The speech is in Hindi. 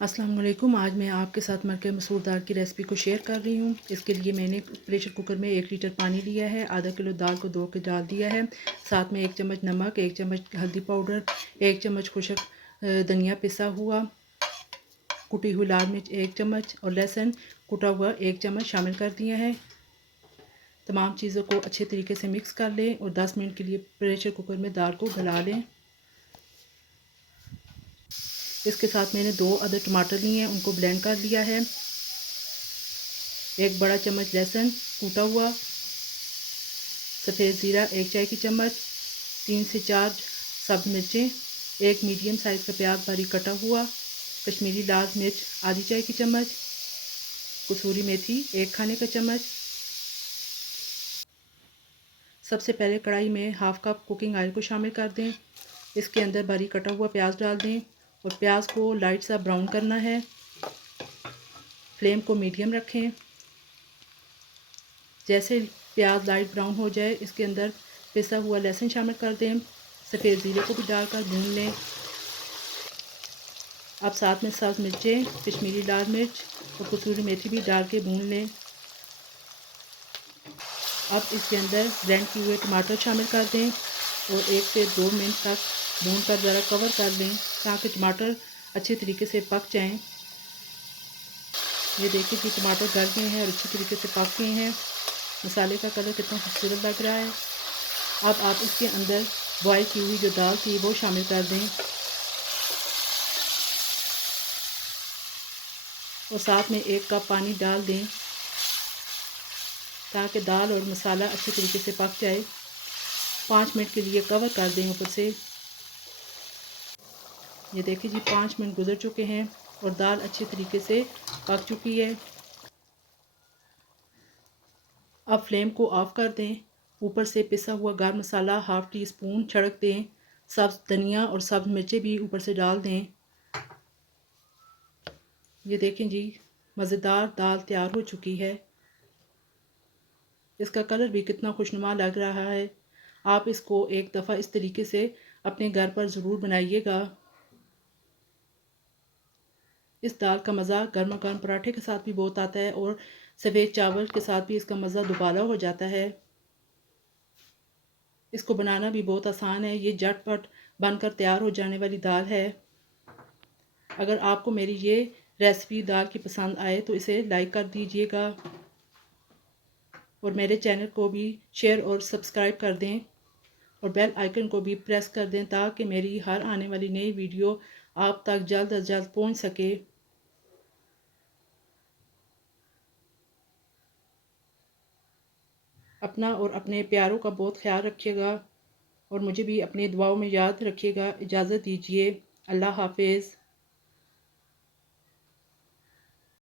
अस्सलाम वालेकुम। आज मैं आपके साथ मरके मसूर दाल की रेसिपी को शेयर कर रही हूँ। इसके लिए मैंने प्रेशर कुकर में 1 लीटर पानी लिया है। आधा किलो दाल को धो के डाल दिया है। साथ में 1 चम्मच नमक, 1 चम्मच हल्दी पाउडर, 1 चम्मच खुशक धनिया पिसा हुआ, कुटी हुई लाल मिर्च 1 चम्मच और लहसुन कुटा हुआ 1 चम्मच शामिल कर दिया है। तमाम चीज़ों को अच्छे तरीके से मिक्स कर लें और 10 मिनट के लिए प्रेशर कुकर में दाल को गला लें। इसके साथ मैंने 2 अदर टमाटर लिए हैं, उनको ब्लेंड कर लिया है। 1 बड़ा चम्मच लहसुन कूटा हुआ, सफ़ेद ज़ीरा 1 चाय की चम्मच, 3 से 4 सब्ज़ मिर्चें, 1 मीडियम साइज़ का प्याज बारीक कटा हुआ, कश्मीरी लाल मिर्च आधी चाय की चम्मच, कसूरी मेथी 1 खाने का चम्मच। सबसे पहले कढ़ाई में हाफ़ कप कुकिंग ऑयल को शामिल कर दें। इसके अंदर बारीक कटा हुआ प्याज डाल दें और प्याज को लाइट सा ब्राउन करना है। फ्लेम को मीडियम रखें। जैसे प्याज लाइट ब्राउन हो जाए, इसके अंदर पिसा हुआ लहसुन शामिल कर दें। सफ़ेद ज़ीरे को भी डालकर भून लें। अब साथ में सब्ज़ मिर्चें, कश्मीरी लाल मिर्च और कसूरी मेथी भी डाल के भून लें। अब इसके अंदर ब्लेंड किए हुए टमाटर शामिल कर दें और 1 से 2 मिनट तक भून कर ज़रा कवर कर लें ताकि टमाटर अच्छे तरीके से पक जाएं। ये देखिए कि टमाटर गल गए हैं और अच्छी तरीके से पक गए हैं। मसाले का कलर कितना खूबसूरत लग रहा है। अब आप इसके अंदर बॉयल की हुई जो दाल थी वो शामिल कर दें और साथ में 1 कप पानी डाल दें ताकि दाल और मसाला अच्छे तरीके से पक जाए। 5 मिनट के लिए कवर कर दें ऊपर से। ये देखिए जी 5 मिनट गुजर चुके हैं और दाल अच्छे तरीके से पक चुकी है। अब फ्लेम को ऑफ कर दें। ऊपर से पिसा हुआ गरम मसाला हाफ़ टी स्पून छिड़क दें। सब्ज़ धनिया और सब्ज़ मिर्चें भी ऊपर से डाल दें। ये देखें जी मज़ेदार दाल तैयार हो चुकी है। इसका कलर भी कितना खुशनुमा लग रहा है। आप इसको एक दफ़ा इस तरीके से अपने घर पर ज़रूर बनाइएगा। इस दाल का मज़ा गर्मा गर्म पराठे के साथ भी बहुत आता है और सफ़ेद चावल के साथ भी इसका मज़ा दुबाला हो जाता है। इसको बनाना भी बहुत आसान है। ये झटपट बनकर तैयार हो जाने वाली दाल है। अगर आपको मेरी ये रेसिपी दाल की पसंद आए तो इसे लाइक कर दीजिएगा और मेरे चैनल को भी शेयर और सब्सक्राइब कर दें और बेल आइकन को भी प्रेस कर दें ताकि मेरी हर आने वाली नई वीडियो आप तक जल्द अज जल्द पहुंच सके। अपना और अपने प्यारों का बहुत ख्याल रखिएगा और मुझे भी अपनी दुआओं में याद रखिएगा। इजाज़त दीजिए। अल्लाह हाफ़िज़।